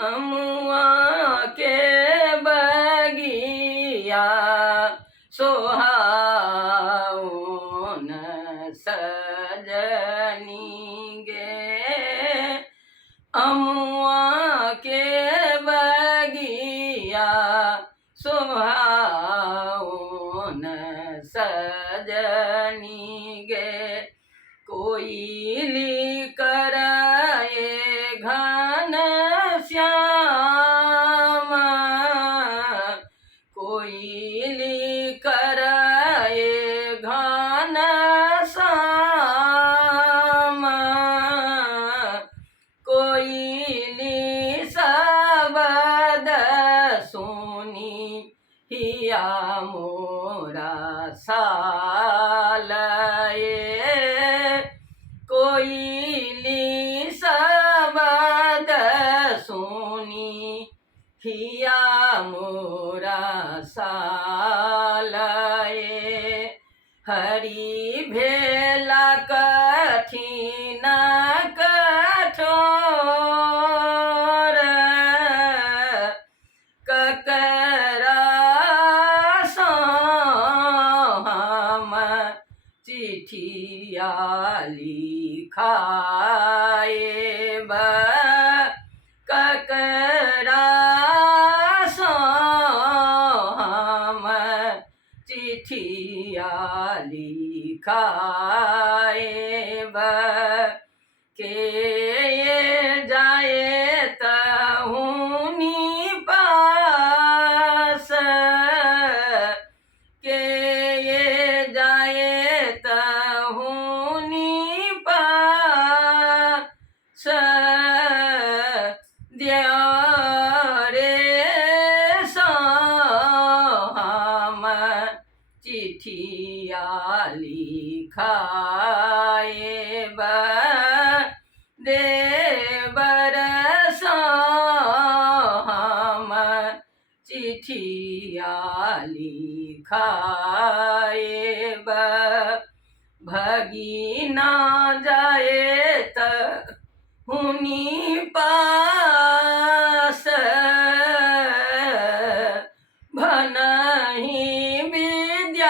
अमुआ के बगिया सोहाउन सजनी गे। अमुआ के बगिया सोहाउन सजनी गे। कोयली कराए घन श्याम, कोयली कराए घन श्याम, कोयली शब्द सुनी हिया मोरा सालये। कोयली शब्द सुनी हिया मोरा सालये। हरि भेला कठिन कठोर, ककरा सो हम चिठिया लिखाएब। ककरा सो हम चिठिया लिखाएब। के जाए तहुनी पास, के जाए तहुनी पास। द्योरे सो हम चिठिया लिखाएब। देवर सो हम चिठिया लिखाएब। भगिना जाए तहुनी पास, भनहि विद्यापति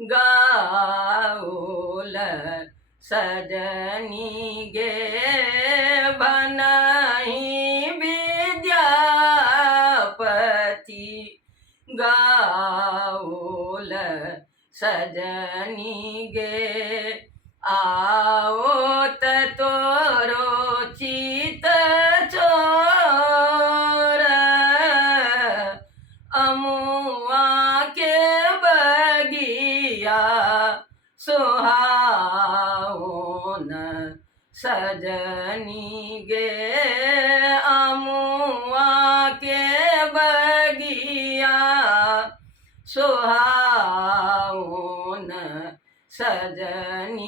गाओल सजनी गे। भनहि विद्यापति गाओल सजनी गे। आओ तोरो चित चोर, अमुआ के बगिया सोहाउन सजनी गे। अमुआ के बगिया सोहाउन सजनी